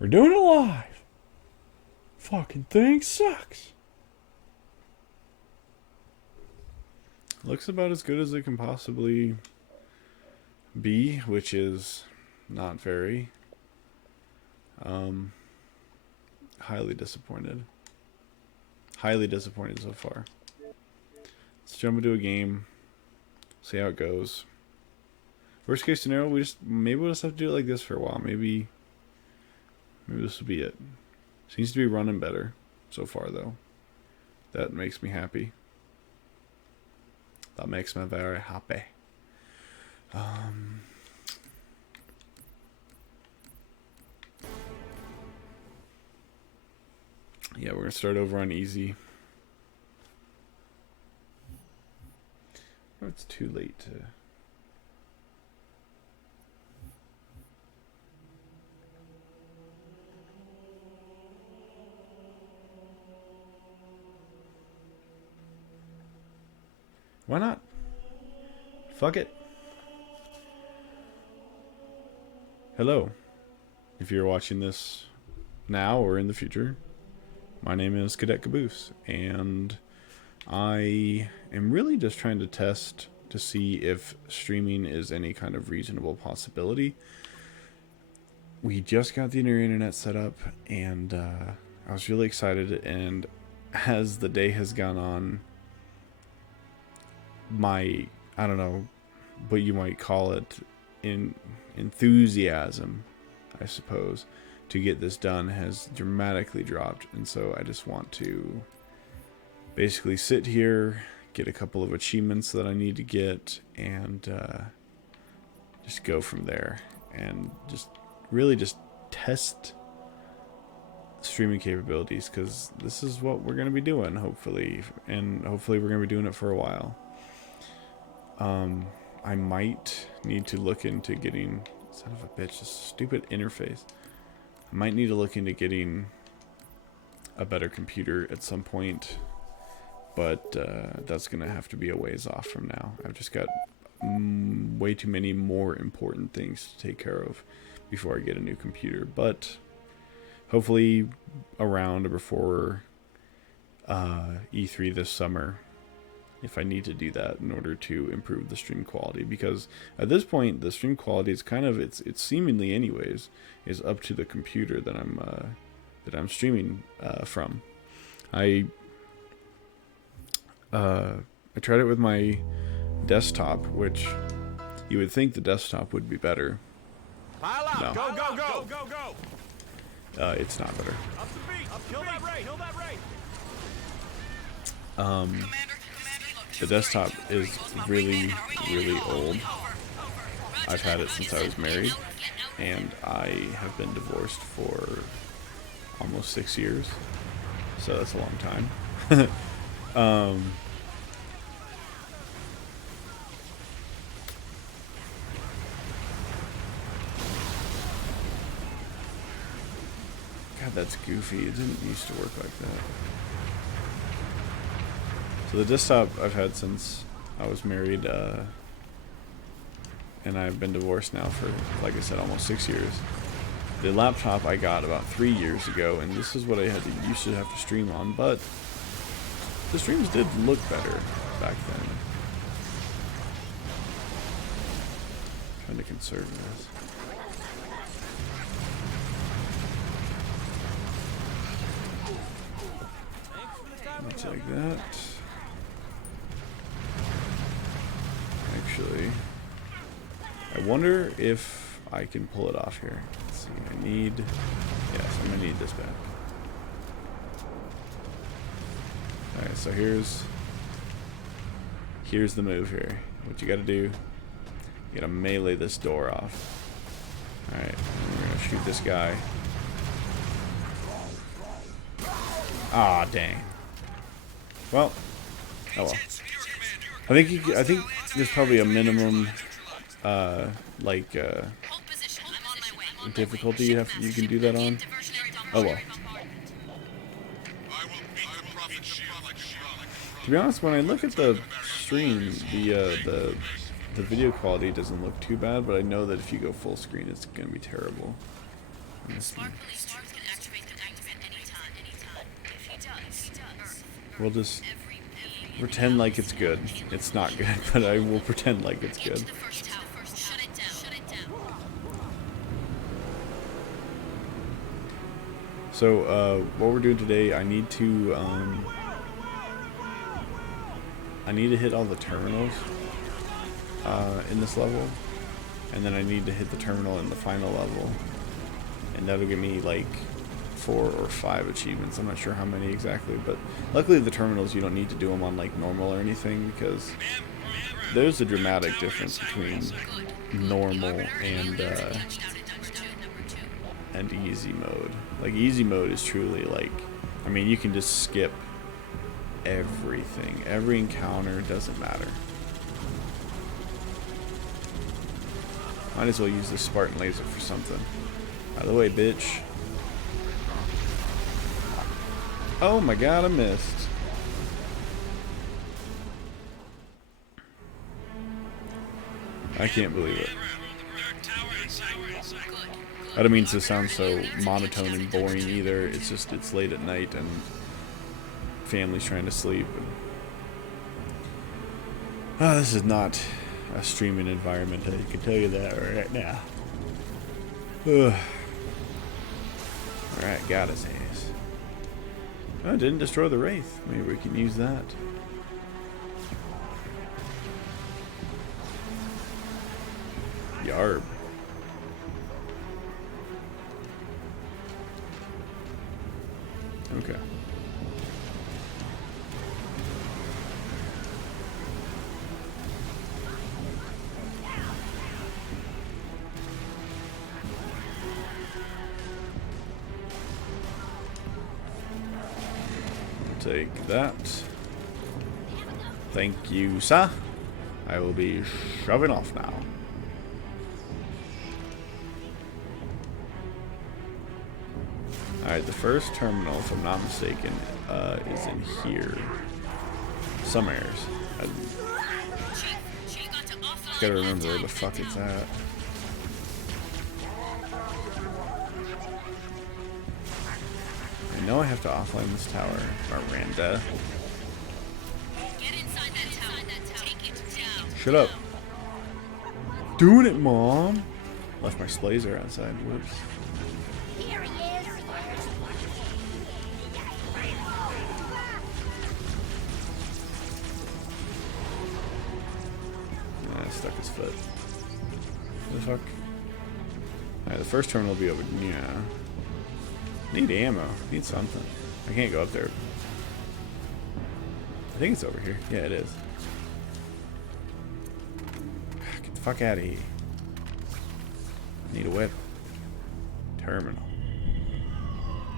We're doing it live. Fucking thing sucks. Looks about as good as it can possibly be, which is not very. Highly disappointed. Highly disappointed so far. Let's jump into a game. See how it goes. Worst case scenario, maybe we'll just have to do it like this for a while. Maybe this will be it. Seems to be running better so far, though. That makes me happy. That makes me very happy. Yeah, we're gonna start over on easy. Oh, it's too late to. Why not? Fuck it. Hello. If you're watching this now or in the future, my name is Cadet Caboose, and I am really just trying to test to see if streaming is any kind of reasonable possibility. We just got the internet set up, and I was really excited, and as the day has gone on, my, I don't know what you might call it, enthusiasm, I suppose, to get this done has dramatically dropped. And so I just want to basically sit here, get a couple of achievements that I need to get, and just go from there, and just really just test streaming capabilities, because this is what we're going to be doing, hopefully, and hopefully we're going to be doing it for a while. I might need to look into getting, son of a bitch, this stupid interface. I might need to look into getting a better computer at some point, but that's going to have to be a ways off from now. I've just got way too many more important things to take care of before I get a new computer. But hopefully around or before E3 this summer, if I need to do that in order to improve the stream quality, because at this point the stream quality is kind of, it's seemingly anyways is up to the computer that I'm streaming from. I tried it with my desktop, which you would think the desktop would be better. No. Go, go, go, go, go. It's not better. Up the beat. Kill that rate. Kill that rate. The desktop is really, really old. I've had it since I was married, and I have been divorced for almost 6 years, so that's a long time. God, that's goofy. It didn't used to work like that. So the desktop I've had since I was married, and I've been divorced now for, like I said, almost 6 years. The laptop I got about 3 years ago, and this is what I used to have to stream on, but the streams did look better back then. I'm trying to conserve this. Looks like that. Actually, I wonder if I can pull it off here. Let's see, yes, I'm gonna need this back. Alright, so here's the move here. What you gotta do, you gotta melee this door off. Alright, we're gonna shoot this guy. Ah, dang. Well, oh well. I think there's probably a minimum, difficulty you can do that on. Oh well. To be honest, when I look at the stream, the video quality doesn't look too bad, but I know that if you go full screen, it's gonna be terrible. We'll just pretend like it's good. It's not good, but I will pretend like it's good. So, what we're doing today, I need to hit all the terminals in this level, and then I need to hit the terminal in the final level, and that'll give me like 4 or 5 achievements. I'm not sure how many exactly, but luckily the terminals, you don't need to do them on like normal or anything, because there's a dramatic difference between normal and easy mode. Like, easy mode is truly like, I mean, you can just skip everything. Every encounter doesn't matter. Might as well use the Spartan laser for something. By the way, bitch. Oh my god, I missed. I can't believe it. I don't mean to sound so monotone and boring either. It's just, it's late at night and family's trying to sleep. And this is not a streaming environment, I can tell you that right now. Alright, got his ass. Oh, it didn't destroy the Wraith. Maybe we can use that. Yarb. Okay. Take that. Thank you, sir. I will be shoving off now. Alright, the first terminal, if I'm not mistaken, is in here. Somewheres. I just gotta remember where the fuck it's at. I know I have to offline this tower, Miranda. Shut up. Doing it, Mom! Left my Slazer outside. Whoops. Stuck his foot. What the fuck? Alright, the first terminal will be over. Yeah. Need ammo. Need something. I can't go up there. I think it's over here. Yeah, it is. Get the fuck out of here. Need a whip. Terminal.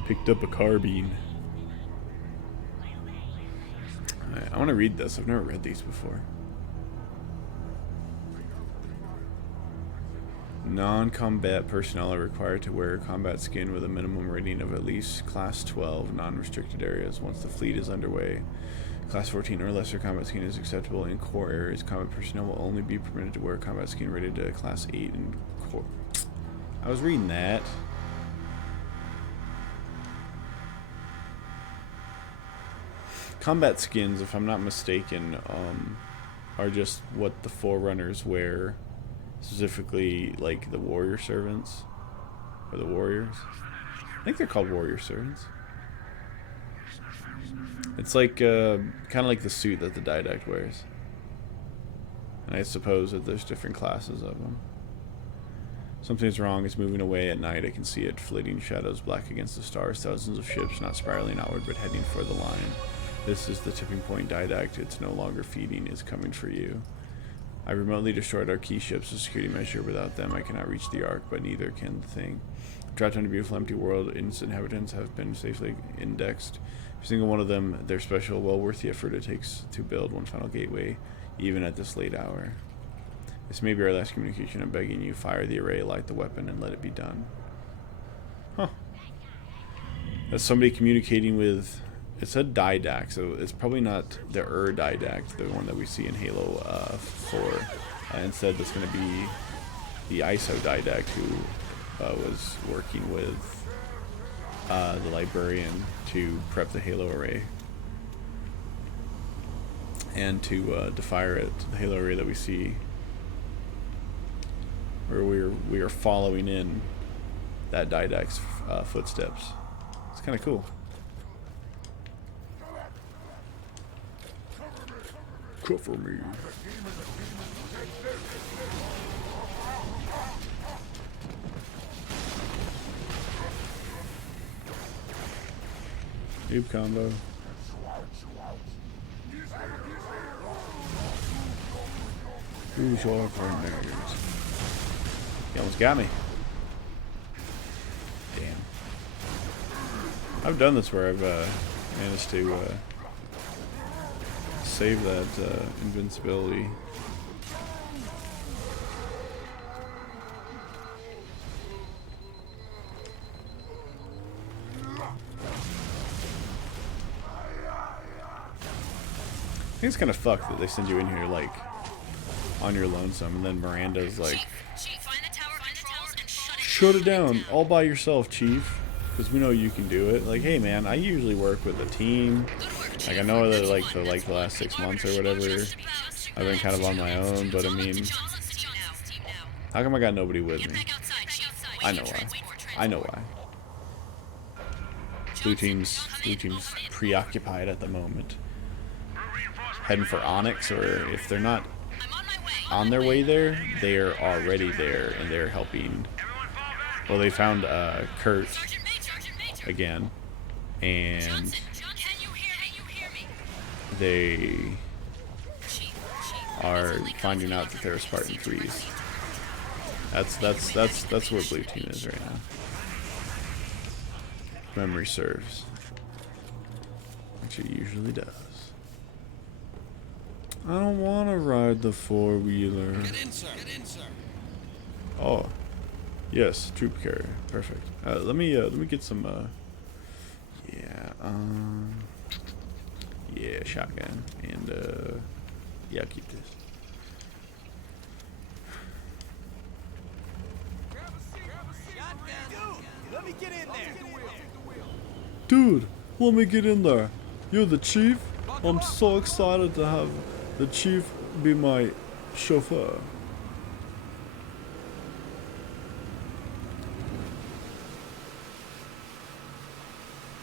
Picked up a carbine. Alright, I want to read this. I've never read these before. Non-combat personnel are required to wear combat skin with a minimum rating of at least Class 12 non-restricted areas. Once the fleet is underway, Class 14 or lesser combat skin is acceptable in core areas. Combat personnel will only be permitted to wear combat skin rated to Class 8 in core. I was reading that. Combat skins, if I'm not mistaken, are just what the Forerunners wear. Specifically, like the warrior servants, or the warriors. I think they're called warrior servants. It's like kind of like the suit that the Didact wears. And I suppose that there's different classes of them. Something's wrong. It's moving away at night. I can see it. Fleeting shadows black against the stars. Thousands of ships not spiraling outward but heading for the line. This is the tipping point, Didact. It's no longer feeding. It's coming for you. I remotely destroyed our key ships as a security measure. Without them, I cannot reach the Ark, but neither can the Thing. Dropped on a beautiful empty world, its inhabitants have been safely indexed. Every single one of them, they're special, well worth the effort it takes to build one final gateway, even at this late hour. This may be our last communication. I'm begging you, fire the array, light the weapon, and let it be done. Huh. That's somebody communicating with... It said Didact, so it's probably not the Didact, the one that we see in Halo 4. Instead, that's going to be the ISO Didact, who was working with the librarian to prep the Halo array and to fire it, the Halo array that we see, where we are following in that Didact's footsteps. It's kind of cool. Cover me. Noob combo. Who's your friend? He almost got me. Damn. I've done this where I've managed to save that invincibility. I think it's kind of fucked that they send you in here like on your lonesome, and then Miranda's like, shut it down all by yourself, Chief, because we know you can do it. Like, hey man, I usually work with a team. Like, I know that like the last 6 months or whatever, I've been kind of on my own, but I mean, how come I got nobody with me? I know why. I know why. Blue team's preoccupied at the moment, heading for Onyx, or if they're not on their way there, they are already there, and they're helping. Well, they found Kurt again, and they are finding out that there are Spartan 3s. That's where Blue Team is right now. Memory serves, which it usually does. I don't want to ride the four-wheeler. Get in, sir. Get in, sir. Oh, yes, troop carrier, perfect. Let me get some. Yeah, shotgun, and yeah, I'll keep this. Let me get in there. Dude, let me get in there. You're the chief? I'm so excited to have the chief be my chauffeur.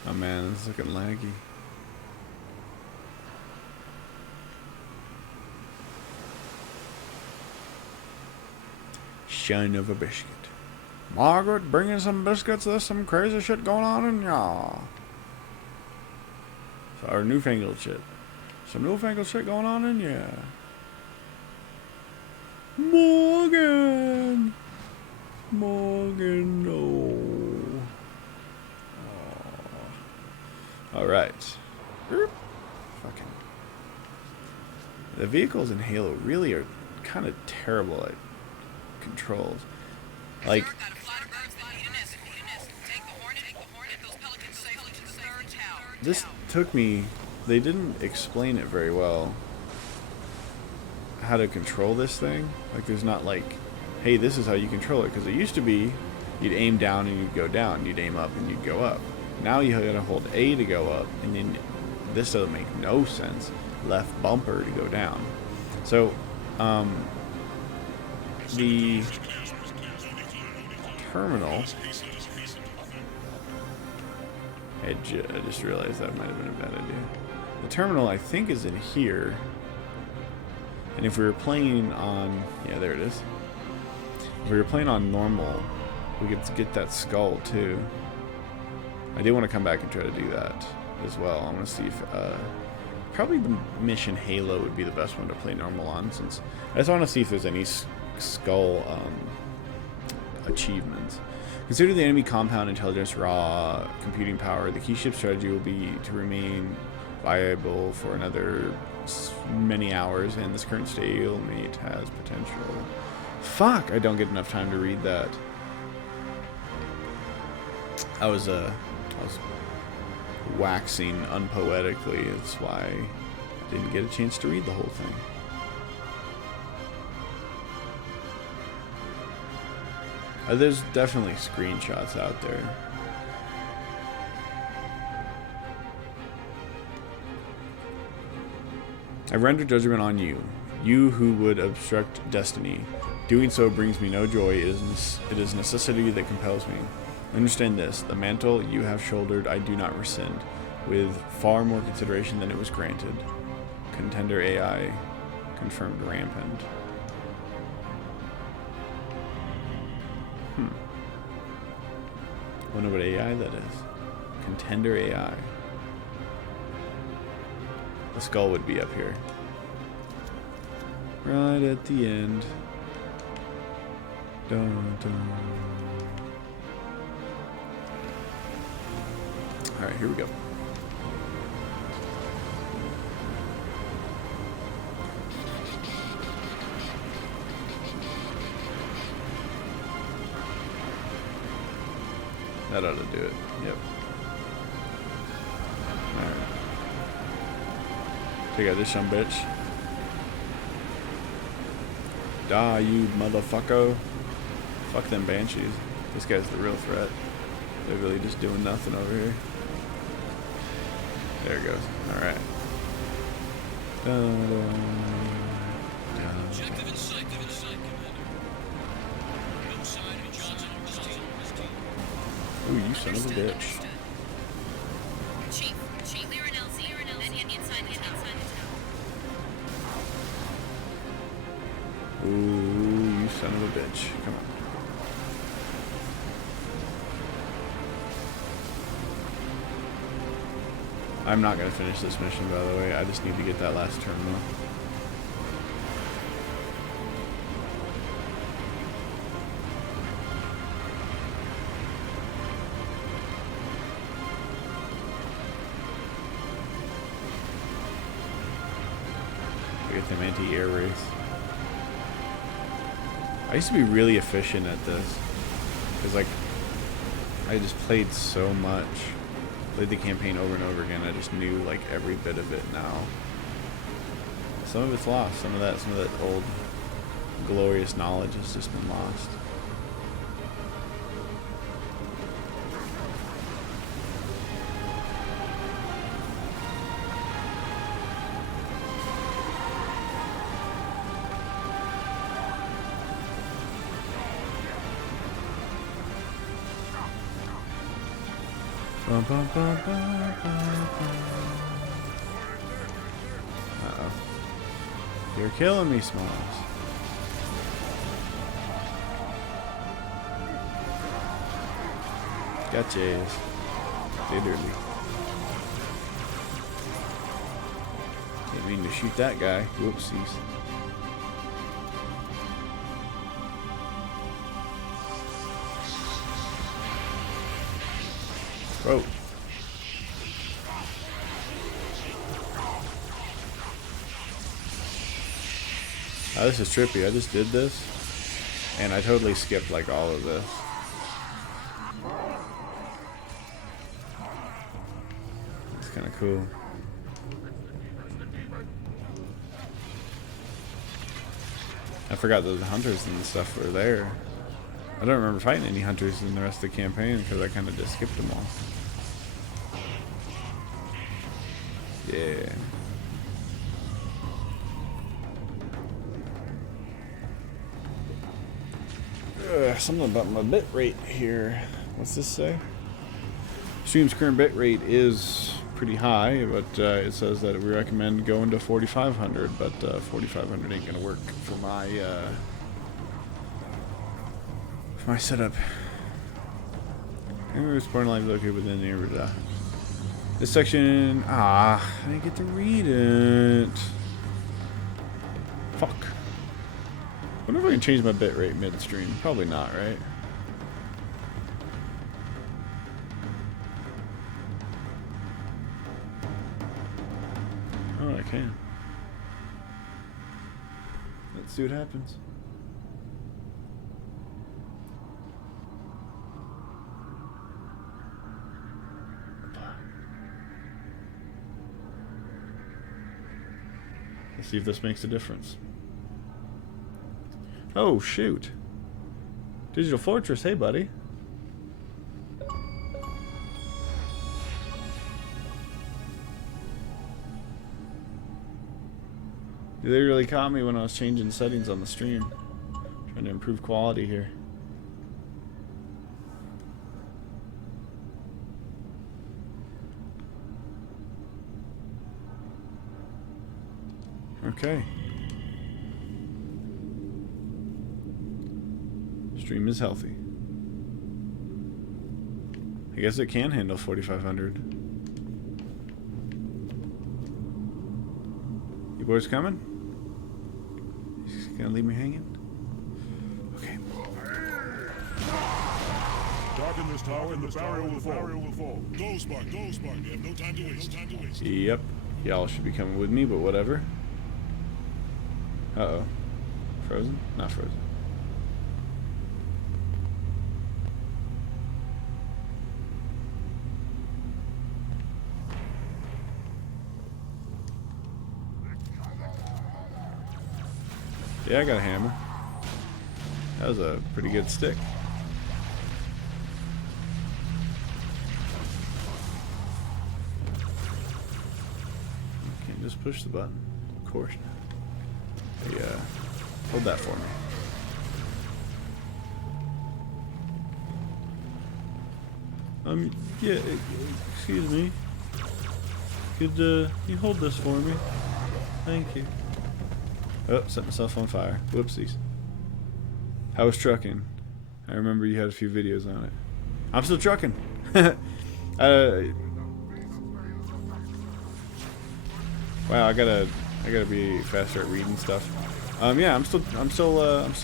Oh man, this is looking laggy. Shine of a biscuit. Margaret, bringing some biscuits. There's some crazy shit going on in y'all. Or newfangled shit. Some newfangled shit going on in ya. Morgan! Morgan, no. Oh. Alright. Fucking. The vehicles in Halo really are kind of terrible at controls. Like, this took me, they didn't explain it very well, how to control this thing. Like, there's not like, hey, this is how you control it, because it used to be you'd aim down and you'd go down, you'd aim up and you'd go up. Now you gotta hold A to go up, and then this doesn't make no sense, left bumper to go down. So the terminal, I just realized that might have been a bad idea. The terminal, I think, is in here. And if we were playing on... yeah, there it is. If we were playing on normal, we could get that skull, too. I do want to come back and try to do that as well. I want to see if... probably the mission Halo would be the best one to play normal on, since... I just want to see if there's any skull achievements. Consider the enemy compound intelligence raw computing power. The key ship strategy will be to remain viable for another many hours, and this current stalemate has potential. Fuck, I don't get enough time to read that. I was waxing unpoetically. That's why I didn't get a chance to read the whole thing. There's definitely screenshots out there. I render judgment on you, you who would obstruct destiny. Doing so brings me no joy. It is necessity that compels me. Understand this: the mantle you have shouldered, I do not rescind, with far more consideration than it was granted. Contender AI confirmed rampant. Wonder what AI that is. Contender AI. The skull would be up here. Right at the end. Dun, dun. Alright, here we go. That ought to do it. Yep. Alright. Take out this some bitch. Die, you motherfucker. Fuck them banshees. This guy's the real threat. They're really just doing nothing over here. There it goes. Alright. Objective in sight, Commander. No sign of Johnson or his team. Ooh, you son of a bitch. Chief, clear an LZ and inside the town. Ooh, you son of a bitch. Come on. I'm not going to finish this mission, by the way. I just need to get that last terminal. We get them anti-air race. I used to be really efficient at this. Because, like, I just played so much. Played the campaign over and over again. I just knew like every bit of it now. Some of it's lost. Some of that old glorious knowledge has just been lost. Uh-oh. You're killing me, Smalls. Gotcha. Literally. Didn't mean to shoot that guy. Whoopsies. Whoa. Oh, this is trippy. I just did this, and I totally skipped like all of this. It's kind of cool. I forgot that the hunters and stuff were there. I don't remember fighting any hunters in the rest of the campaign because I kind of just skipped them all. Yeah. Something about my bit rate here. What's this say? Stream's current bit rate is pretty high, but it says that we recommend going to 4500, but 4500 ain't gonna work for my setup. Spawn live located within the area. This section, I didn't get to read it. Fuck. I wonder if I can change my bitrate midstream. Probably not, right? Oh, I can. Let's see what happens. Let's see if this makes a difference. Oh, shoot. Digital Fortress, hey buddy. You literally caught me when I was changing settings on the stream. Trying to improve quality here. Okay. Stream is healthy. I guess it can handle 4,500. You boys coming? He's gonna leave me hanging? Okay. Darken this tower and the barrier will fall. Go, Spark, go, Spark. We have no time to waste. Yep. Y'all should be coming with me, but whatever. Uh-oh. Frozen? Not frozen. Yeah, I got a hammer. That was a pretty good stick. Can't just push the button. Of course not. Yeah, hold that for me. Yeah, excuse me. Could you hold this for me? Thank you. Oh, set myself on fire. Whoopsies. How was trucking? I remember you had a few videos on it. I'm still trucking. Wow, I gotta be faster at reading stuff. Yeah, I'm still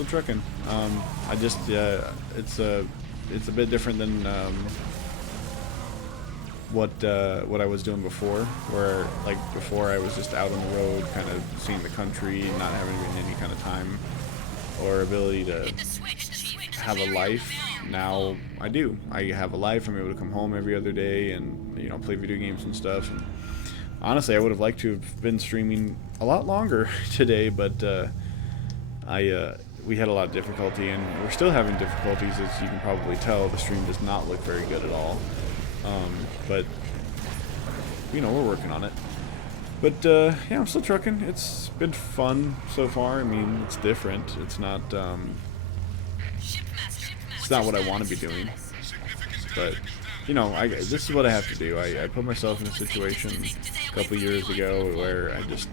trucking. I just it's a bit different than what I was doing before, where like before I was just out on the road, kind of seeing the country, not having any kind of time or ability to have a life. Now I do. I have a life. I'm able to come home every other day and, you know, play video games and stuff. And honestly, I would have liked to have been streaming a lot longer today, but we had a lot of difficulty, and we're still having difficulties, as you can probably tell. The stream does not look very good at all. But you know, we're working on it. But yeah, I'm still trucking. It's been fun so far. I mean, it's different. It's not what I want to be doing. But you know, this is what I have to do. I put myself in a situation a couple years ago where I just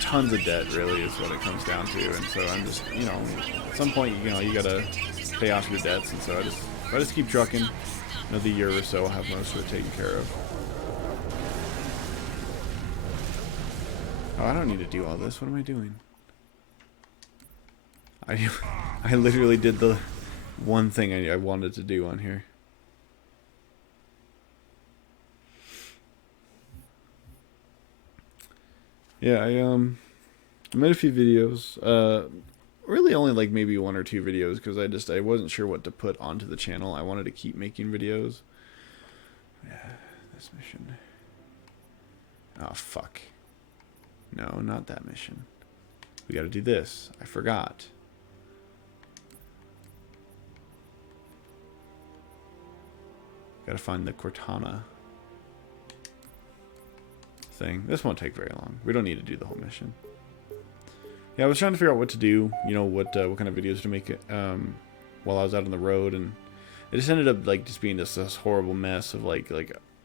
tons of debt, really, is what it comes down to. And so I'm just, you know, at some point, you know, you gotta pay off your debts. And so I just keep trucking. Another year or so, I'll have most of it taken care of. Oh, I don't need to do all this. What am I doing? I literally did the one thing I wanted to do on here. Yeah, I made a few videos. Really only like maybe 1 or 2 videos, because I wasn't sure what to put onto the channel. I wanted to keep making videos. Yeah, this mission. Oh fuck. No, not that mission. We gotta do this. I forgot. Gotta find the Cortana thing. This won't take very long. We don't need to do the whole mission. Yeah, I was trying to figure out what to do, you know, what kind of videos to make while I was out on the road, and it just ended up like just being this horrible mess of like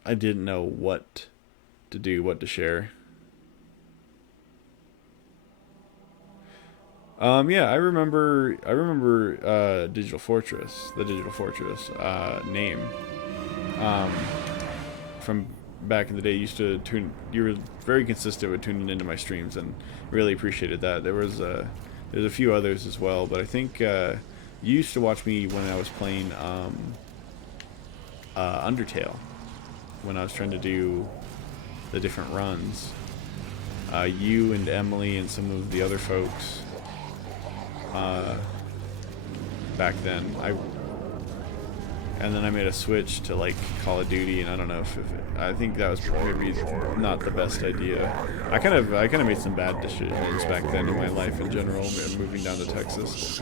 I didn't know what to do, what to share. Yeah, I remember Digital Fortress, the Digital Fortress name from back in the day. You were very consistent with tuning into my streams, and really appreciated that. There's a few others as well, but I think you used to watch me when I was playing Undertale, when I was trying to do the different runs. You and Emily and some of the other folks back then. and then I made a switch to like Call of Duty, and I don't know if I think that was maybe not the best idea. I kind of made some bad decisions back then in my life in general, moving down to Texas.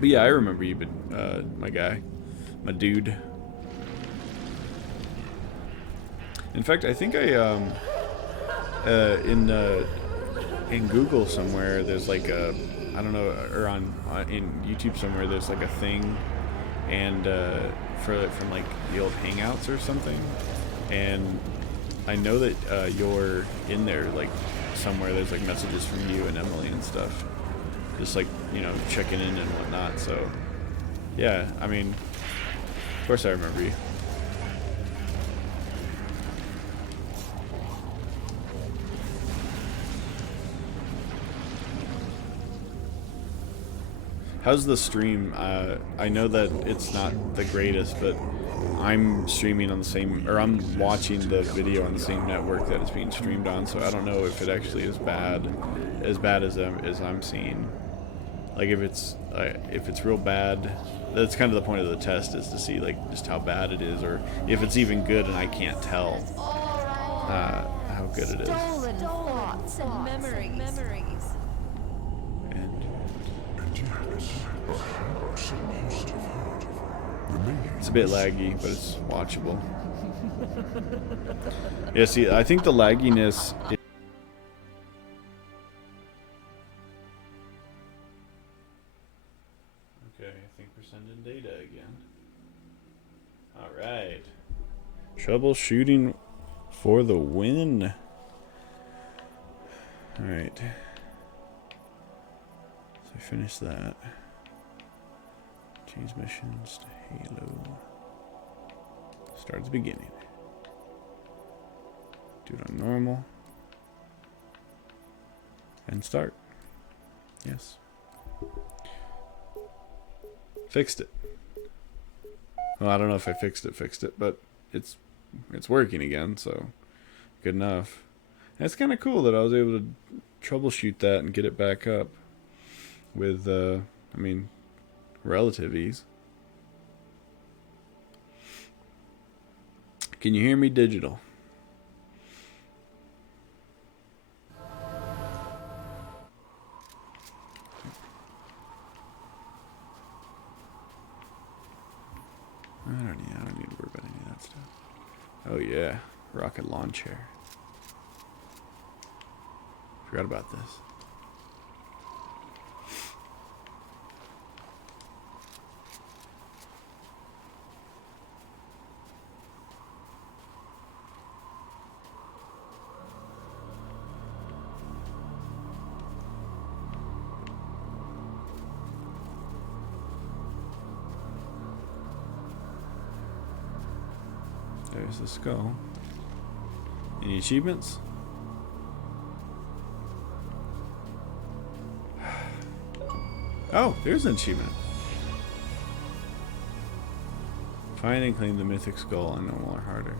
But yeah, I remember you, my guy, my dude. In fact, I think in Google somewhere there's like a, I don't know, or in YouTube somewhere there's like a thing, and from like the old Hangouts or something, and I know that you're in there like somewhere. There's like messages from you and Emily and stuff, just like, you know, checking in and whatnot. So yeah, I mean, of course I remember you. How's the stream? I know that it's not the greatest, but I'm streaming on the same, or I'm watching the video on the same network that it's being streamed on, so I don't know if it actually is bad as I'm seeing. Like if it's real bad, that's kind of the point of the test, is to see like just how bad it is, or if it's even good and I can't tell how good it is. Stolen thoughts and memories. It's a bit laggy, but it's watchable. Yeah, see, I think the lagginess... Okay, I think we're sending data again. Alright. Troubleshooting for the win. Alright. So I finished that. Change missions to Halo. Start at the beginning. Do it on normal. And start. Yes. Fixed it. Well, I don't know if I fixed it, but it's working again, so good enough. And it's kind of cool that I was able to troubleshoot that and get it back up with, I mean, relative ease. Can you hear me digital? I don't need to worry about any of that stuff. Oh yeah, rocket lawn chair. Forgot about this. There's the skull. Any achievements? Oh, there's an achievement. Find and claim the mythic skull on normal or harder.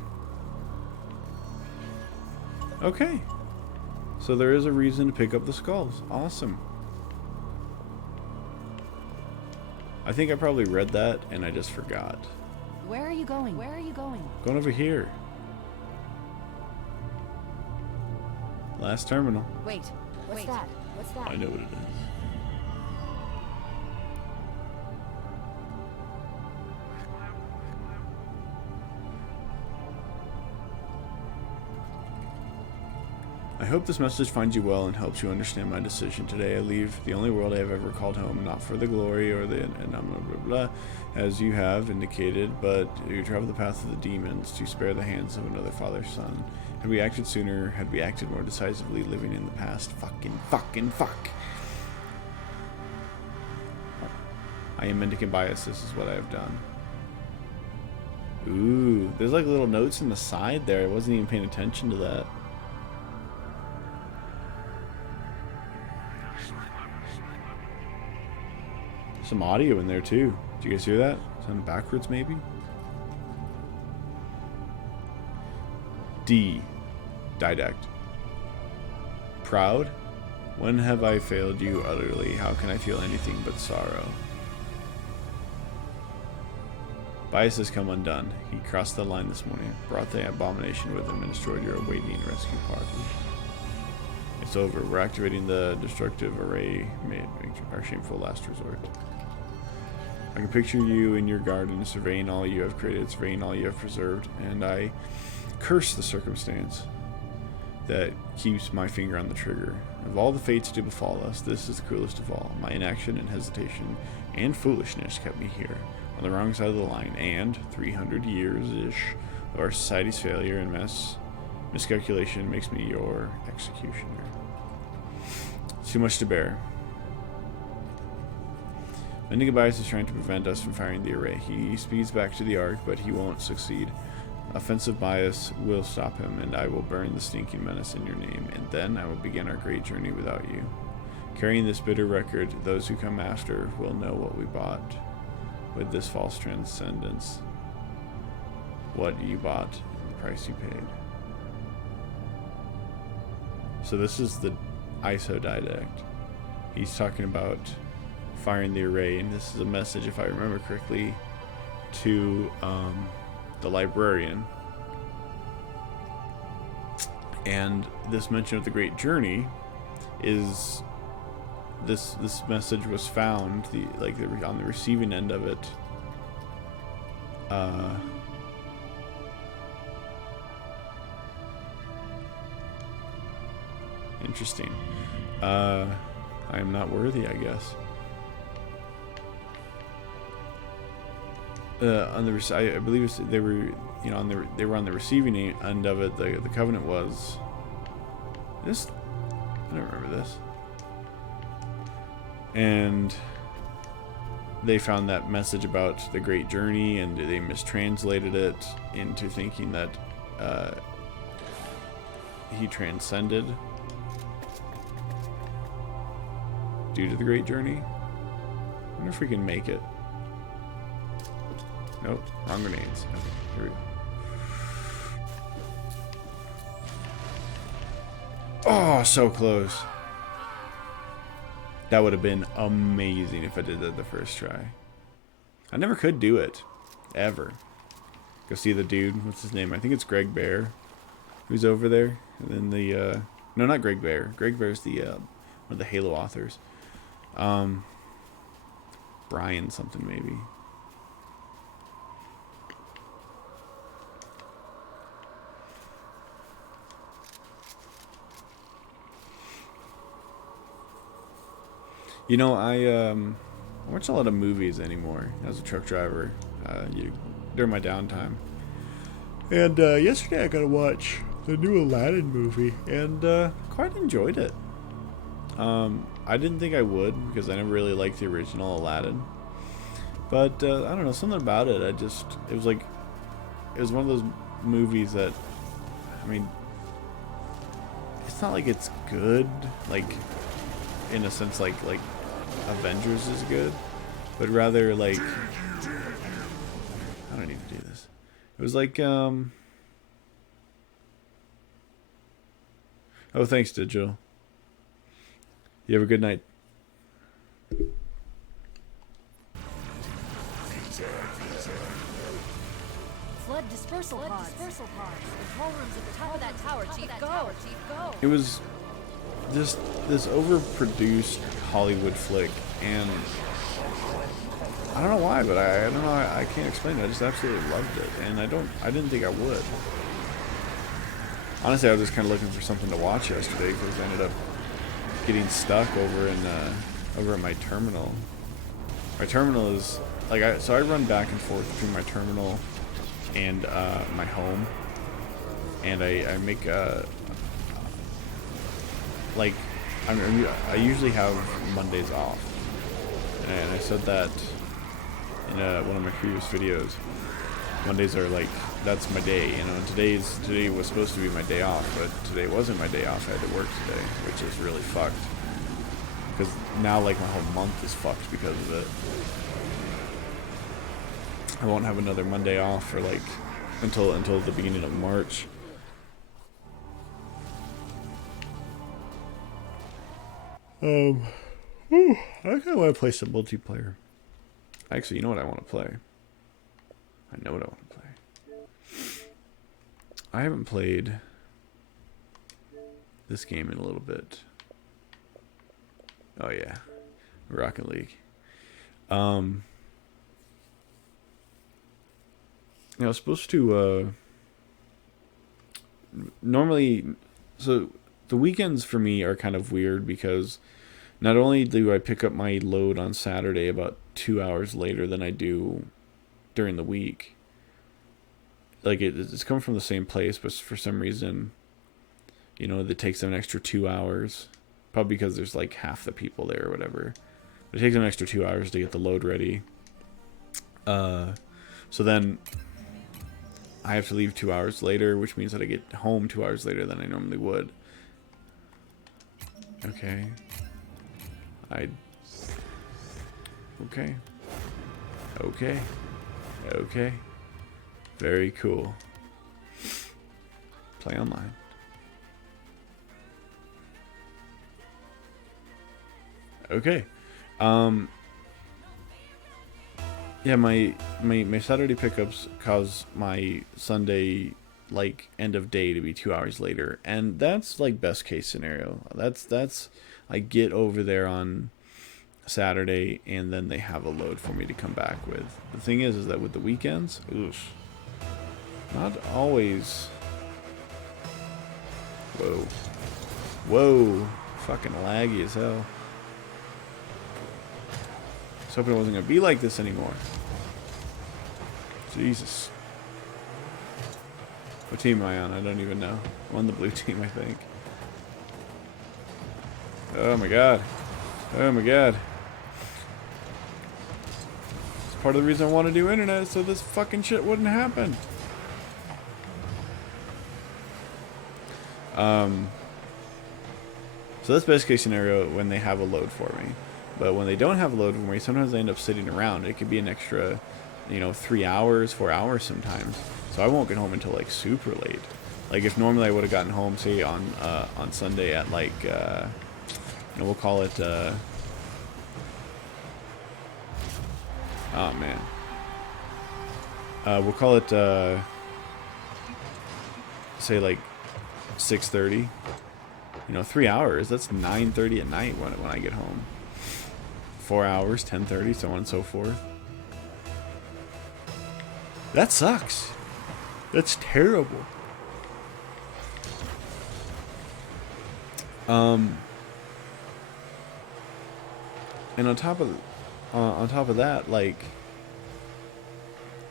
Okay. So there is a reason to pick up the skulls. Awesome. I think I probably read that and I just forgot. Where are you going? Where are you going? Going over here. Last terminal. Wait. What's that? What's that? I know what it is. I hope this message finds you well and helps you understand my decision. Today I leave the only world I have ever called home, not for the glory or the blah, blah, blah, as you have indicated, but you travel the path of the demons to spare the hands of another father's son. Had we acted sooner, had we acted more decisively, living in the past, fuck. I am mendicant bias, this is what I have done. Ooh, there's like little notes in the side there. I wasn't even paying attention to that. Some audio in there too. Did you guys hear that? Sounding backwards maybe? D. Didact. Proud? When have I failed you utterly? How can I feel anything but sorrow? Bias has come undone. He crossed the line this morning, brought the abomination with him, and destroyed your awaiting rescue party. It's over. We're activating the destructive array, our shameful last resort. I can picture you in your garden, surveying all you have created, surveying all you have preserved, and I curse the circumstance that keeps my finger on the trigger. Of all the fates to befall us, this is the cruelest of all. My inaction and hesitation and foolishness kept me here, on the wrong side of the line, and 300 years-ish of our society's failure and miscalculation makes me your executioner. It's too much to bear. Mendiga Bias is trying to prevent us from firing the array. He speeds back to the Ark, but he won't succeed. Offensive Bias will stop him, and I will burn the stinking menace in your name, and then I will begin our great journey without you. Carrying this bitter record, those who come after will know what we bought with this false transcendence. What you bought and the price you paid. So this is the Isodidact. He's talking about firing the array, and this is a message, if I remember correctly, to the librarian. And this mention of the great journey is this message was found on the receiving end of it interesting. I am not worthy, I guess. On the I believe they were, you know, they were on the receiving end of it. The covenant was this. I don't remember this. And they found that message about the great journey, and they mistranslated it into thinking that he transcended due to the great journey. I wonder if we can make it. Nope, wrong grenades. Okay, here we go. Oh, so close. That would have been amazing if I did that the first try. I never could do it. Ever. Go see the dude. What's his name? I think it's Greg Bear. Who's over there. And then the, no, not Greg Bear. Greg Bear's the, one of the Halo authors. Brian something, maybe. You know, I watch a lot of movies anymore as a truck driver during my downtime. And yesterday I got to watch the new Aladdin movie, and quite enjoyed it. I didn't think I would, because I never really liked the original Aladdin. But I don't know, something about it. It was like, it was one of those movies that, I mean, it's not like it's good, like, in a sense like Avengers is good, but rather like, I don't need to do this. It was like oh, thanks, Digital. You have a good night. Flood dispersal pods. Control rooms at the top of that tower, Chief. Go. It was just this overproduced Hollywood flick, and I don't know why, but I don't know, I can't explain it. I just absolutely loved it, and I didn't think I would. Honestly, I was just kind of looking for something to watch yesterday, because I ended up getting stuck over at my terminal. My terminal is like, so I run back and forth between my terminal and my home, and I make like, I usually have Mondays off, and I said that in one of my previous videos. Mondays are like, that's my day, you know. And today was supposed to be my day off, but today wasn't my day off. I had to work today, which is really fucked, because now like my whole month is fucked because of it. I won't have another Monday off for like until the beginning of March. I kind of want to play some multiplayer. Actually, you know what I want to play? I know what I want to play. I haven't played this game in a little bit. Oh yeah, Rocket League. I was supposed to normally, so the weekends for me are kind of weird because not only do I pick up my load on Saturday about 2 hours later than I do during the week. Like it's come from the same place, but for some reason, it takes them an extra 2 hours. Probably because there's like half the people there or whatever. But it takes them an extra 2 hours to get the load ready. So then I have to leave 2 hours later, which means that I get home 2 hours later than I normally would. Okay. Okay. Okay. Okay. Very cool. Play online. Okay. Yeah, my Saturday pickups cause my Sunday end of day to be 2 hours later, and that's like best case scenario. That's I get over there on Saturday and then they have a load for me to come back with. The thing is that with the weekends, oof, not always. Whoa, fucking laggy as hell. I was hoping it wasn't gonna be like this anymore. Jesus. What team am I on? I don't even know. I'm on the blue team, I think. Oh my god. Oh my god. It's part of the reason I want to do internet, so this fucking shit wouldn't happen. So that's best case scenario when they have a load for me. But when they don't have a load for me, sometimes I end up sitting around. It could be an extra, 3 hours, 4 hours sometimes. So I won't get home until like super late. Like if normally I would have gotten home, say on Sunday at like, we'll call it, oh man. We'll call it, say like 6:30. 3 hours. That's 9:30 at night when I get home. 4 hours, 10:30, so on and so forth. That sucks. That's terrible. And on top of that, like,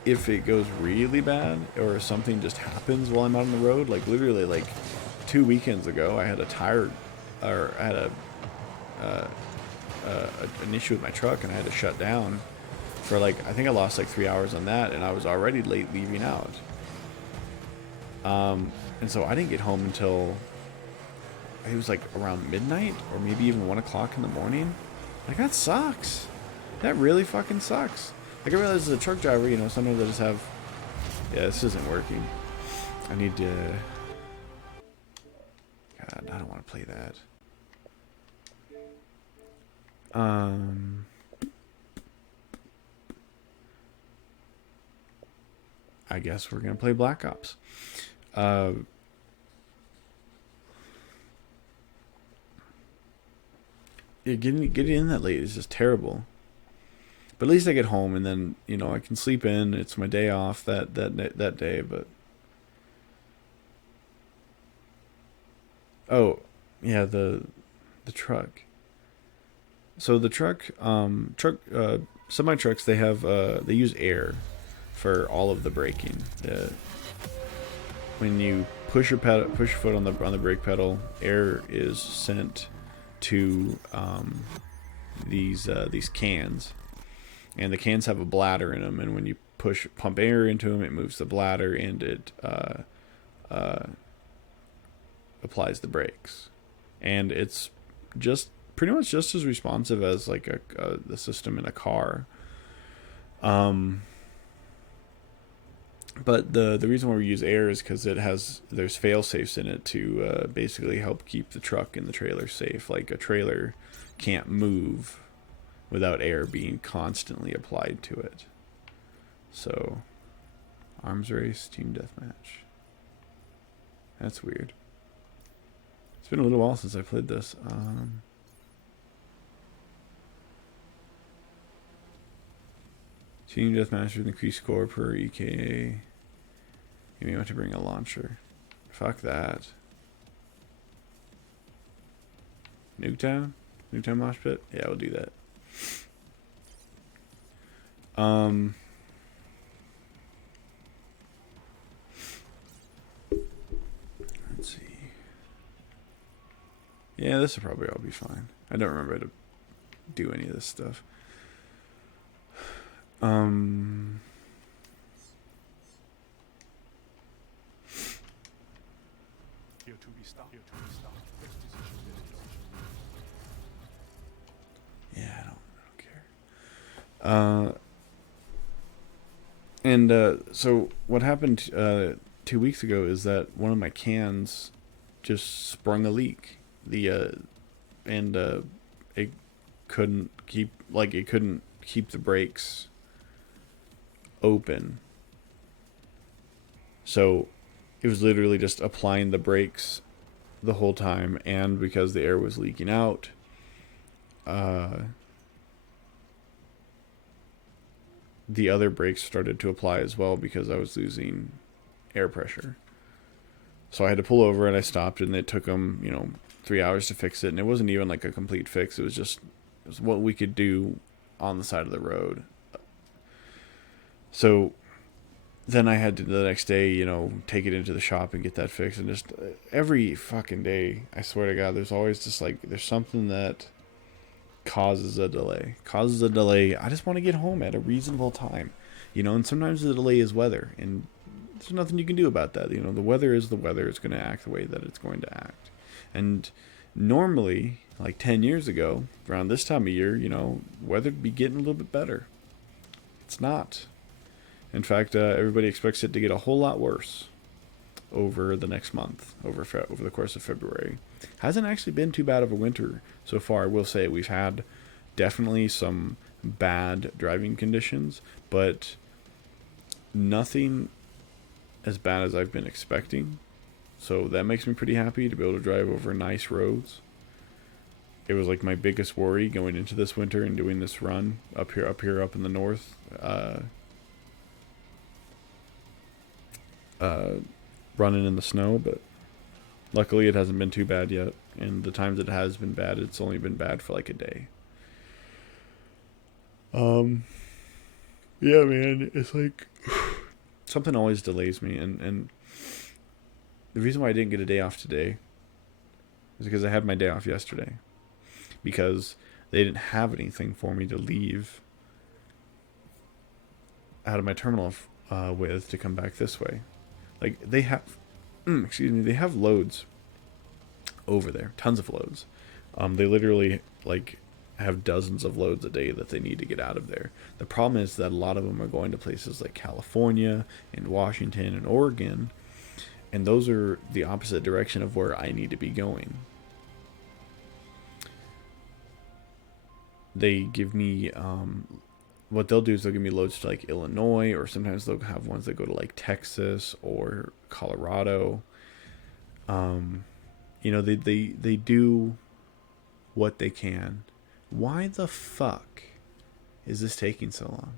if it goes really bad or something just happens while I'm out on the road, like literally like 2 weekends ago, I had an issue with my truck and I had to shut down for like, I think I lost like 3 hours on that, and I was already late leaving out. And so I didn't get home until it was like around midnight or maybe even 1 o'clock in the morning. Like, that sucks. That really fucking sucks. Like, I realize as a truck driver, sometimes I just have, yeah, this isn't working. I need to, God, I don't want to play that. I guess we're gonna play Black Ops. Yeah, getting in that late is just terrible. But at least I get home and then I can sleep in. It's my day off that day. But oh yeah, the truck. So the semi trucks, they have they use air for all of the braking. When you push your foot on the brake pedal, air is sent to these cans, and the cans have a bladder in them. And when you pump air into them, it moves the bladder and it applies the brakes. And it's just pretty much just as responsive as like the system in a car. But the reason why we use air is because there's fail safes in it to basically help keep the truck and the trailer safe. Like, a trailer can't move without air being constantly applied to it. So Arms race, team deathmatch. That's weird. It's been a little while since I played this. Team deathmatch with increased score per EKA. You may want to bring a launcher. Fuck that. Nuketown? Nuketown Mosh Pit? Yeah, we'll do that. Let's see. Yeah, this will probably all be fine. I don't remember how to do any of this stuff. Yeah, I don't care. So what happened 2 weeks ago is that one of my cans just sprung a leak. It couldn't keep the brakes open. So it was literally just applying the brakes the whole time, and because the air was leaking out, the other brakes started to apply as well because I was losing air pressure. So I had to pull over, and I stopped, and it took them, 3 hours to fix it. And it wasn't even like a complete fix. It was what we could do on the side of the road. So then I had to the next day, take it into the shop and get that fixed. And just every fucking day, I swear to God, there's always just there's something that causes a delay. I just want to get home at a reasonable time, and sometimes the delay is weather, and there's nothing you can do about that. The weather is the weather. It's going to act the way that it's going to act. And normally, like 10 years ago, around this time of year, weather would be getting a little bit better. It's not. In fact, everybody expects it to get a whole lot worse over the next month, over the course of February. Hasn't actually been too bad of a winter so far. I will say we've had definitely some bad driving conditions, but nothing as bad as I've been expecting. So that makes me pretty happy to be able to drive over nice roads. It was like my biggest worry going into this winter and doing this run up in the north. Running in the snow, but luckily it hasn't been too bad yet. And the times it has been bad, it's only been bad for like a day. Yeah, man, it's like something always delays me, and the reason why I didn't get a day off today is because I had my day off yesterday, because they didn't have anything for me to leave out of my terminal with to come back this way. Like they have, they have loads over there, tons of loads. They literally have dozens of loads a day that they need to get out of there. The problem is that a lot of them are going to places like California and Washington and Oregon, and those are the opposite direction of where I need to be going. They give me, what they'll do is they'll give me loads to like Illinois, or sometimes they'll have ones that go to like Texas or Colorado. They do what they can. Why the fuck is this taking so long?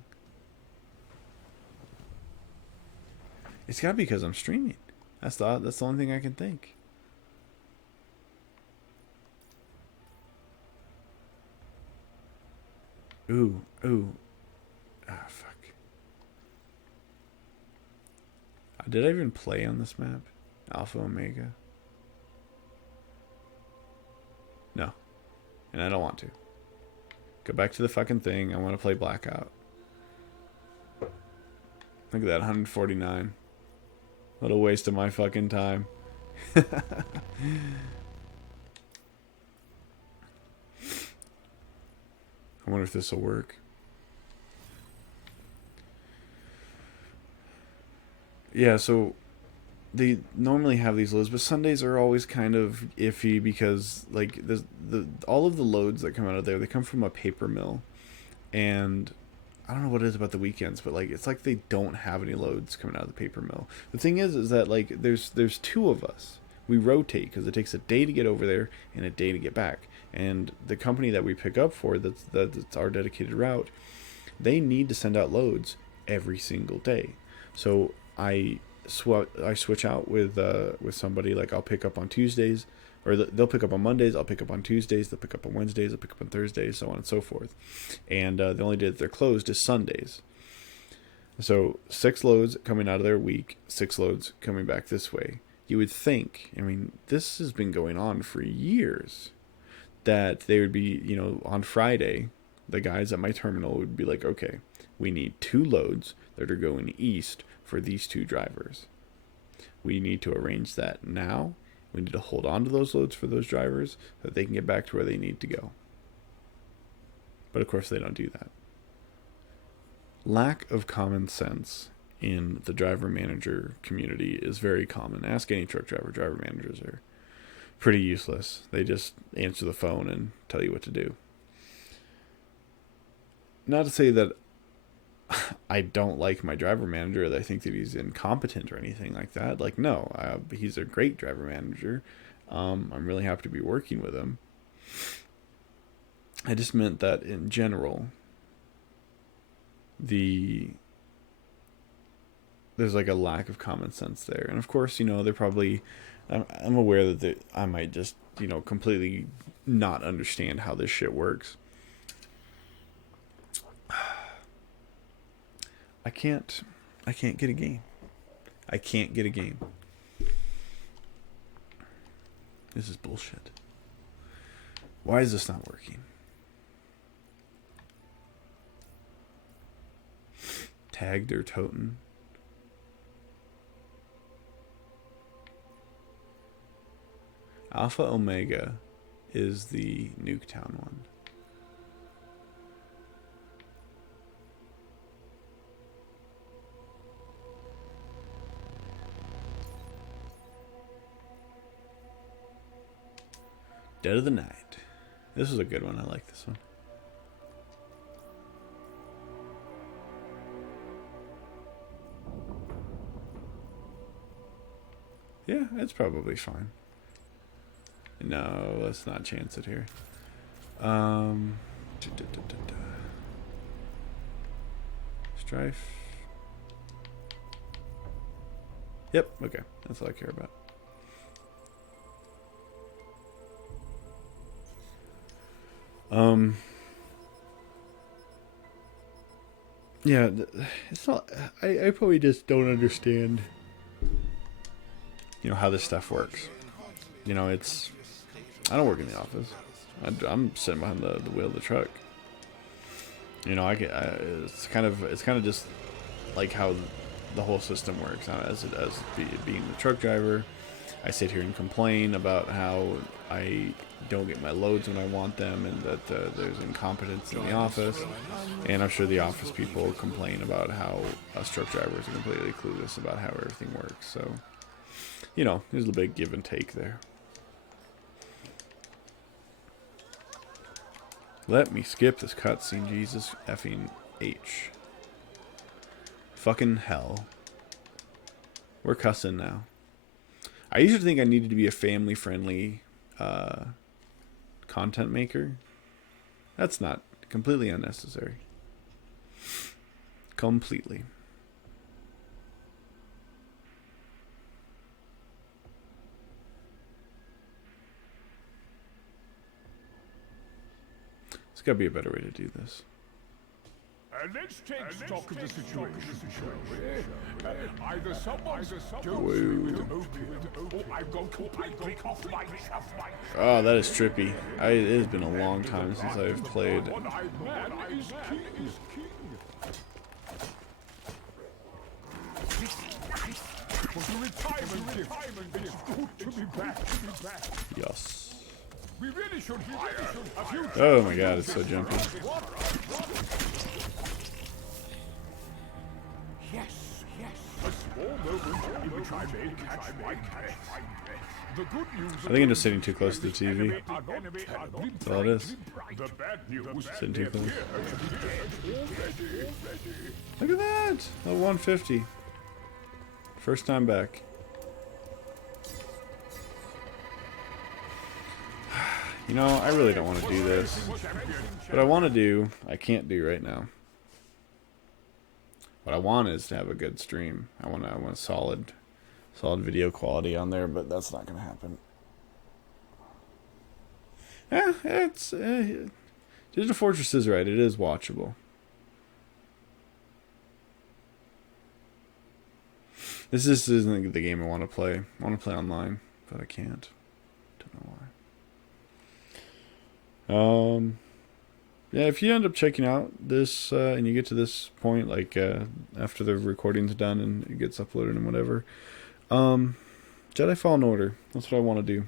It's gotta be because I'm streaming. That's the only thing I can think. Ooh. Ah, fuck. Did I even play on this map? Alpha Omega? No. And I don't want to. Go back to the fucking thing. I want to play Blackout. Look at that, 149. What a waste of my fucking time. I wonder if this will work. Yeah, so they normally have these loads, but Sundays are always kind of iffy because like all of the loads that come out of there, they come from a paper mill, and I don't know what it is about the weekends, but like it's like they don't have any loads coming out of the paper mill. The thing is that like there's two of us. We rotate because it takes a day to get over there and a day to get back. And the company that we pick up for, that's our dedicated route, they need to send out loads every single day. So I switch out with somebody. Like I'll pick up on Tuesdays, or they'll pick up on Mondays. I'll pick up on Tuesdays. They'll pick up on Wednesdays. I'll pick up on Thursdays, so on and so forth. And the only day that they're closed is Sundays. So 6 loads coming out of their week, 6 loads coming back this way. You would think, I mean, this has been going on for years, that they would be, you know, on Friday, the guys at my terminal would be like, okay, we need 2 loads that are going east for these 2 drivers. We need to arrange that now. We need to hold on to those loads for those drivers so that they can get back to where they need to go. But of course they don't do that. Lack of common sense in the driver manager community is very common. Ask any truck driver. Driver managers are pretty useless. They just answer the phone and tell you what to do. Not to say that I don't like my driver manager, or that I think that he's incompetent or anything like that. Like, no, he's a great driver manager. I'm really happy to be working with him. I just meant that in general, there's like a lack of common sense there. And of course, you know, they're probably, I'm aware that I might just, you know, completely not understand how this shit works. I can't get a game. I can't get a game. This is bullshit. Why is this not working? Tagged or toten. Alpha Omega is the Nuketown one. Dead of the Night. This is a good one. I like this one. Yeah, it's probably fine. No, let's not chance it here. Strife. Yep, okay. That's all I care about. Yeah, it's not, I probably just don't understand, you know, how this stuff works. You know, I don't work in the office. I'm sitting behind the wheel of the truck. You know, it's kind of just like how the whole system works. Being the truck driver, I sit here and complain about how I don't get my loads when I want them, and that there's incompetence in the office. And I'm sure the office people complain about how us truck drivers are completely clueless about how everything works. So, you know, there's a big give and take there. Let me skip this cutscene, Jesus effing H. Fucking hell. We're cussing now. I used to think I needed to be a family-friendly content maker. That's not completely unnecessary. Completely. There's got to be a better way to do this. Let's take stock of the situation. Either someone's dosing with opium, or I've gone completely off my shelf. Oh, that is trippy. It has been a long time since I've played. One eyed man is king. For the retirement gift, it's good to be back. Yes. We really should hire a few. Oh my god, it's so jumpy. Yes. A I think I'm just sitting too close to the TV. That's all it is. Sitting too close. Look at that! A 150. First time back. You know, I really don't want to do this. What I want to do, I can't do right now. What I want is to have a good stream. I want solid video quality on there, but that's not going to happen. It's Digital Fortress is right. It is watchable. This isn't the game I want to play. I want to play online, but I can't. Don't know why. Yeah, if you end up checking out this and you get to this point, like after the recording's done and it gets uploaded and whatever, Jedi Fallen Order. That's what I want to do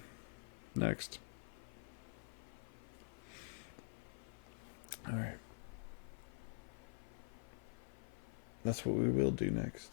next. All right. That's what we will do next.